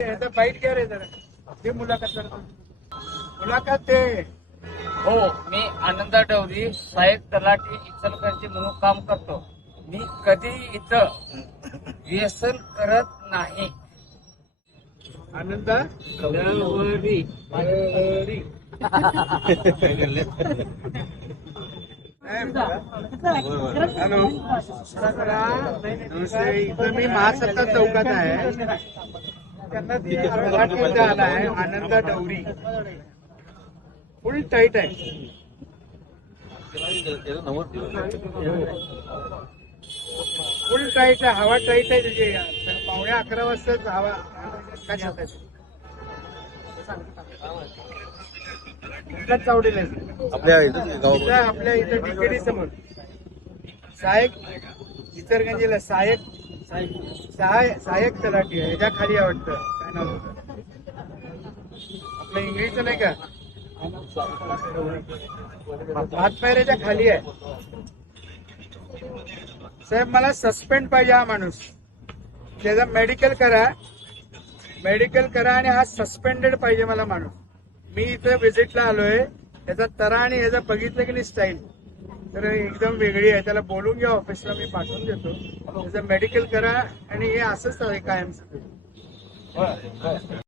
Bite घ्या रे जरा ते मुलाखत करतो मुलाखत ते हो, मी आनंदा डवरी साहेब तलाठी इचलकरंजी म्हणून काम करतो. मी कधी इथं व्यसन करत नाही. आनंदा डवरी हॅलो नमस्ते. इथं मी महासत्ता चौकात आहे. त्यांना तलाठीचा आलाय आनंदा डवरी फुल टाईट आहे. फुल टाईट आहे. हवा टाईट आहे त्याची. 11:15 वाजताच हवा काय सांगताय चावडीला आपल्या आपल्या इथं डिकेडी समोर सहाय्यक इचलकरंजीला सहाय्यक तलाठी आहे. ह्याच्या खाली आवडतं काय नाव होतं आपलं इंग्लिशचं नाही का हातपायऱ्याच्या खाली आहे. साहेब मला सस्पेंड पाहिजे हा माणूस. त्याचा मेडिकल करा आणि हा सस्पेंडेड पाहिजे मला माणूस. मी इथे व्हिजिटला आलोय. त्याचा तरा आणि ह्याचा बघितलं की नाही स्टाईल तर एकदम वेगळी आहे. त्याला बोलून घ्या ऑफिसला. मी पाठवून देतो. त्याचं मेडिकल करा आणि हे असंच आहे कायमचं.